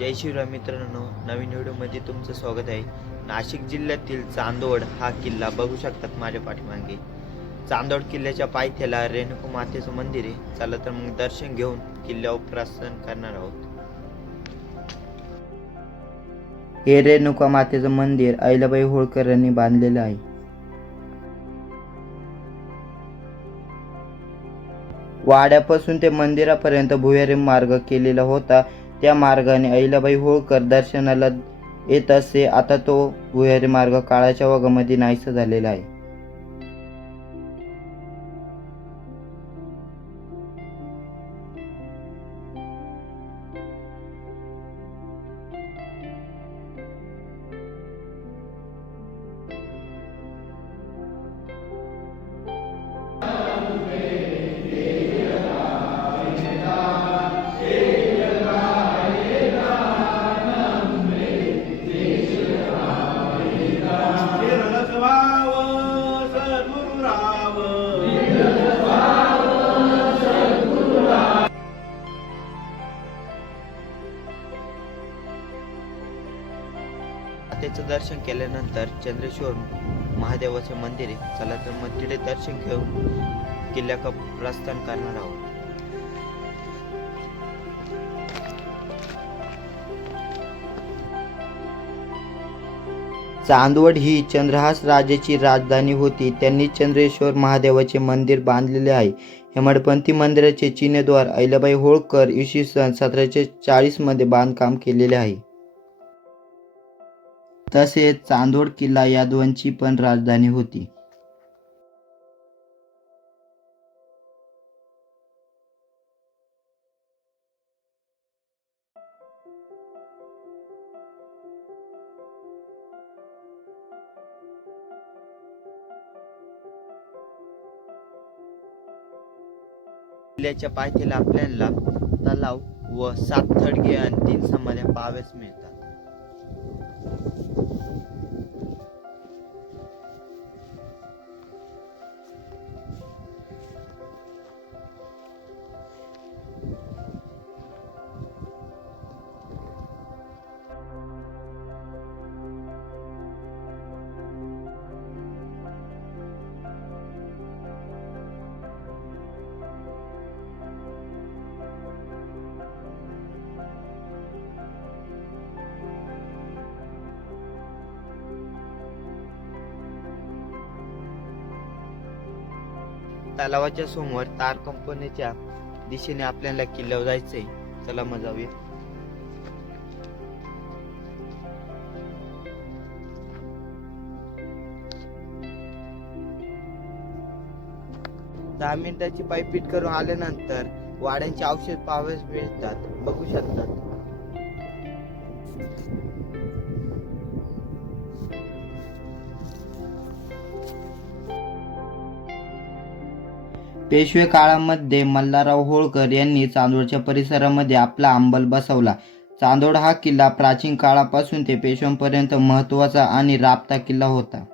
जय शिवराय मित्रांनो, नवीन व्हिडिओमध्ये तुमचं स्वागत आहे. नाशिक जिल्ह्यातील चांदोड हा किल्ला बघू शकतात माझ्या पाठीमागे. चांदोड किल्ल्याच्या पायथ्याला रेणुका मातेचं मंदिर आहे. चला तर मग दर्शन घेऊन किल्ल्यावर प्रस्थान करणार आहोत. हे रेणुका मातेचं मंदिर अहिल्याबाई होळकर यांनी बांधलेलं आहे. वाड्यापासून ते मंदिरापर्यंत भुयारी मार्ग केलेला होता. त्या मार्गाने अहिल्याबाई होळकर दर्शनाला येत असे. आता तो भुयारी मार्ग काळाच्या ओघामध्ये नाहीसा झालेला आहे. मातेचं दर्शन केल्यानंतर चंद्रेश्वर महादेवाचे मंदिर आहे. चला तर मग तिथे दर्शन घेऊन किल्ल्याकडे प्रस्थान करणार आहोत. चांदवड ही चंद्रहास राजाची राजधानी होती. त्यांनी चंद्रेश्वर महादेवाचे मंदिर बांधलेले आहे. हेमाडपंथी मंदिराचे चिन्हद्वार अहिल्याबाई होळकर इसवी सन 1740 मध्ये बांधकाम केलेले आहे. तसेच चांदोड किल्ला यादवांची पण राजधानी होती. किल्ल्याच्या पायथ्याला आपल्याला तलाव व 7 थडगे आणि 3 समाध्या पाहाव्यास मिळतात. तलावाच्या समोर तार कंपनीच्या दिशेने आपल्याला किल्ल्यावर जायचंय. चला मग जाऊया. दहा मिनिटाची पायपीट करून आल्यानंतर वाड्यांचे औषध पाहावयास मिळतात. बघू शकतात. पेशवे काळामध्ये मल्हारराव होळकर यांनी चांदोडच्या परिसरामध्ये आपला अंमल बसवला. चांदोड हा किल्ला प्राचीन काळापासून ते पेशव्यांपर्यंत महत्त्वाचा आणि राबता किल्ला होता.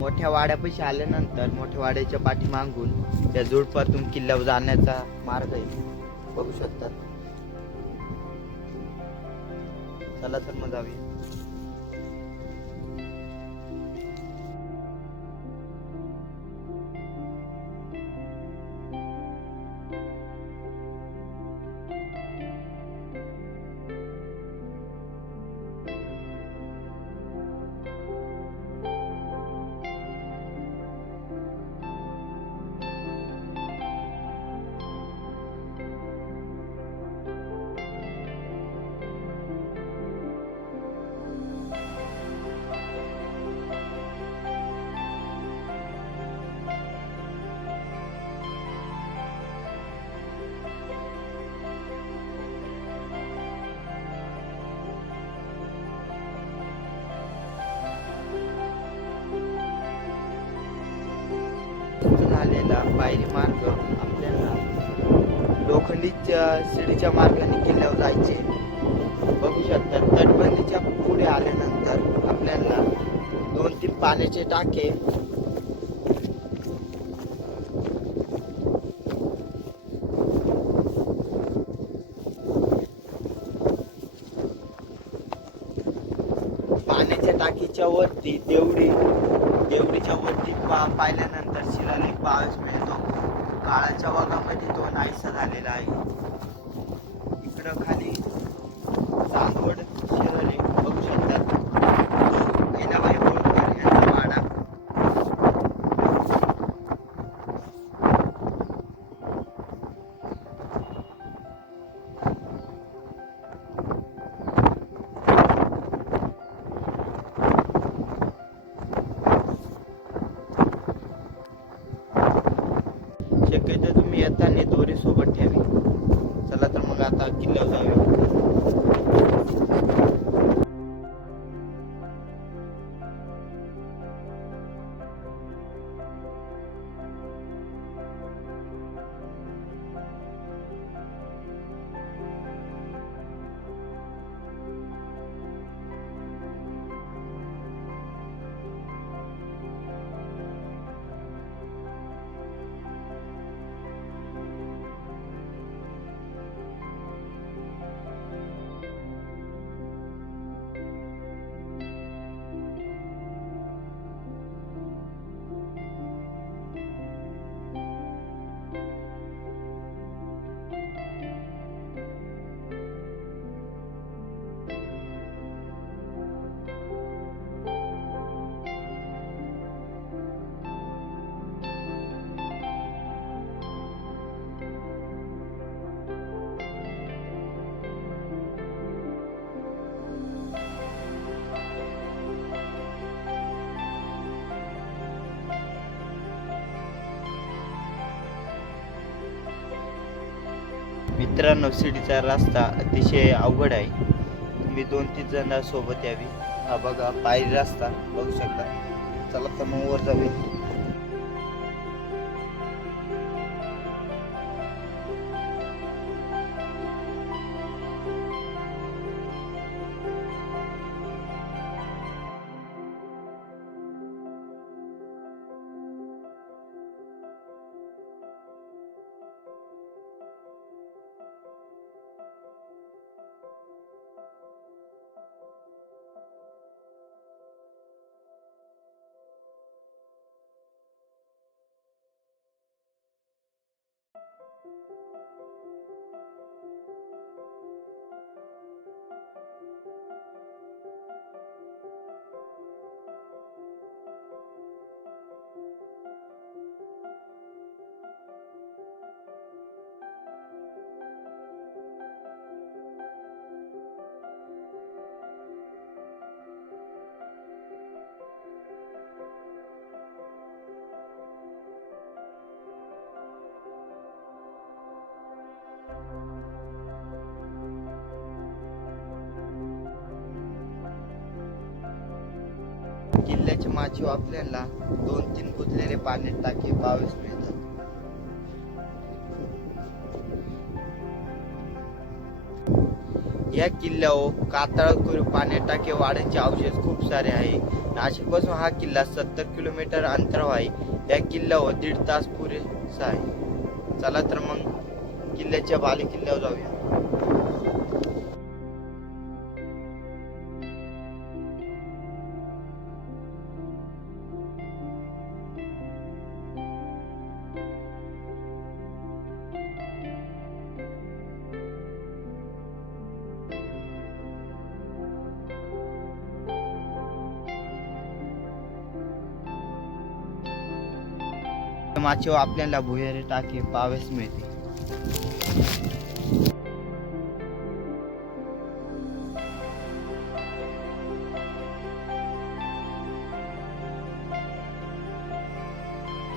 मोठ्या वाड्यापाशी आल्यानंतर मोठ्या वाड्याच्या पाठीमागून त्या झुडपातून किल्ल्यावर जाण्याचा मार्ग आहे. बघू शकतात. चला तर मग जाऊया. झालेला पायरी मार्ग आपल्याला लोखंडीच्या शिडीच्या मार्गाने किल्ल्यावर जायचे. बघू शकता तटबंदीच्या पुढे आल्यानंतर आपल्याला 2-3 पाण्याचे टाके पाण्याच्या टाकीच्या वरती देवडीच्या वरती पाहिल्यानंतर शिलालेख पाहायला मिळतो. काळाच्या ओघामध्ये तो नाहीसा झालेला आहे. इकडं खाली चांदवड शिलालेख बघू शकतात. अहिल्याबाई होळकर यांचा वाडा. शक्यतो तुम्ही येताना दोरी सोबत ठेवी. चला तर मग आता किल्ल्यावर जाऊया. मित्रांनो, शिडीचा रस्ता अतिशय अवघड आहे. तुम्ही 2-3 जण सोबत यावी. हा बघा पायरी रस्ता बघू शकता. चला तर मग वर जाऊया. किल्ल्याच्या माचीवर आपल्याला 2-3 बुजलेले पाण्यात टाके पाहावेस मिळतात. या किल्ल्यावर कातळखोर पाण्यात टाके वाढायचे अवशेष खूप सारे आहे. नाशिकपासून हा किल्ला 70 किलोमीटर अंतरावर आहे. या किल्ल्यावर 1.5 तास पुरेसा आहे. चला तर मग किल्ल्याच्या बाले किल्ल्यावर जाऊया. माचीवर आपल्याला भुयारी टाके पाहावेस मिळते.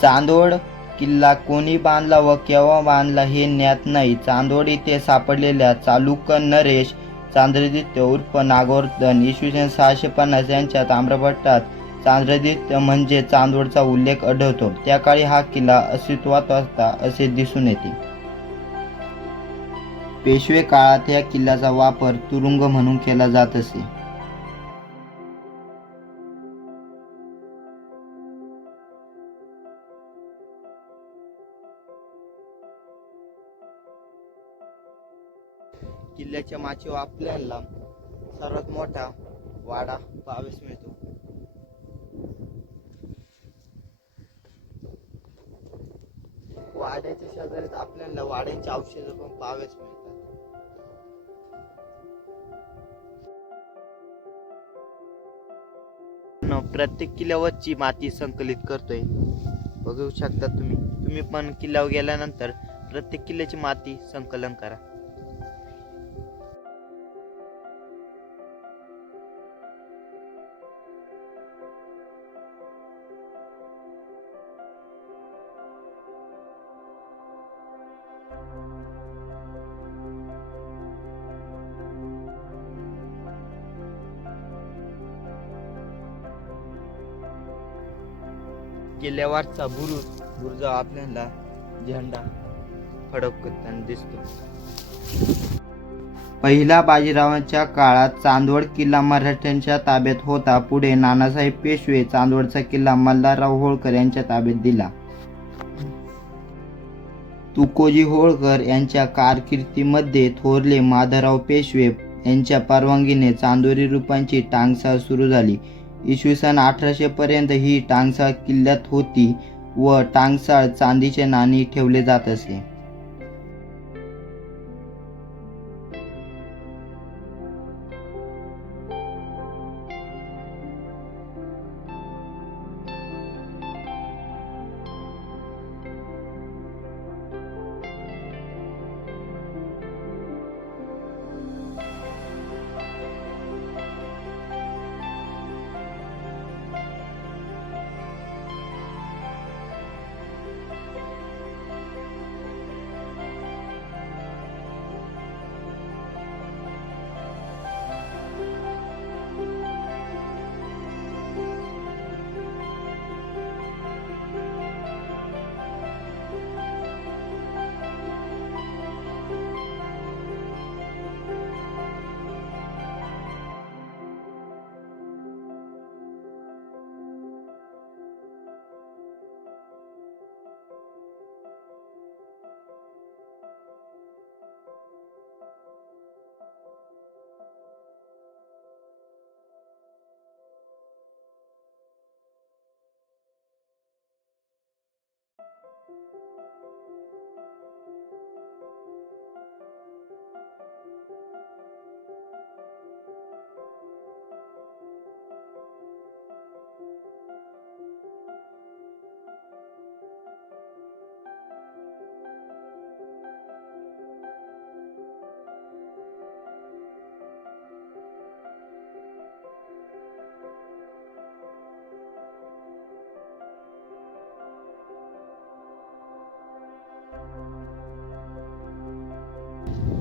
चांदवड किल्ला कोणी बांधला व केव्हा बांधला हे ज्ञात नाही. चांदवड येथे सापडलेल्या चालुक्य नरेश चांद्रदित्य उर्फ नागवर्धन इसवी सन 650 यांच्या ताम्रपत्रात चांद्रदीत म्हणजे चांदवडचा उल्लेख आढळतो. त्या काळी हा किल्ला अस्तित्वात होता असे दिसून येते. पेशवे काळात या किल्ल्याचा वापर तुरुंग म्हणून केला जात असे. किल्ल्याच्या माचीवर आपल्याला सर्वात मोठा वाडा पाहावयास मिळतो. वाड्याच्या शेजारीच आपल्याला वाड्यांची अवशेष पण पाहावयास मिळतात. प्रत्येक किल्ल्यावरची माती संकलित करतोय, बघू शकता तुम्ही पण किल्ल्यावर गेल्यानंतर प्रत्येक किल्ल्याची माती संकलन करा. किल्ल्यावरचा बुरुज आपल्याला झेंडा फडकताना दिसतो. पहिला बाजीरावांच्या काळात चांदवड किल्ला मराठ्यांच्या ताब्यात होता. पुढे नानासाहेब पेशवे चांदवडचा किल्ला मल्हारराव होळकर यांच्या ताब्यात दिला. तुकोजी होळकर यांच्या कारकिर्दीमध्ये थोरले माधवराव पेशवे यांच्या परवानगीने चांदोरी रूपांची टांगसाळ सुरू झाली. इसवी सन 1800 पर्यंत ही टांगसाळ किल्ल्यात होती व टांगसाळ चांदीचे नाणी ठेवले जात असे.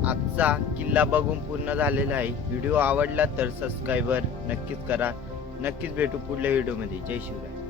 आजचा किल्ला बघून पूर्ण झालेला आहे. व्हिडिओ आवडला तर सबस्क्राईबर नक्कीच करा. नक्कीच भेटू पुढल्या व्हिडिओमध्ये. जय शिवराय.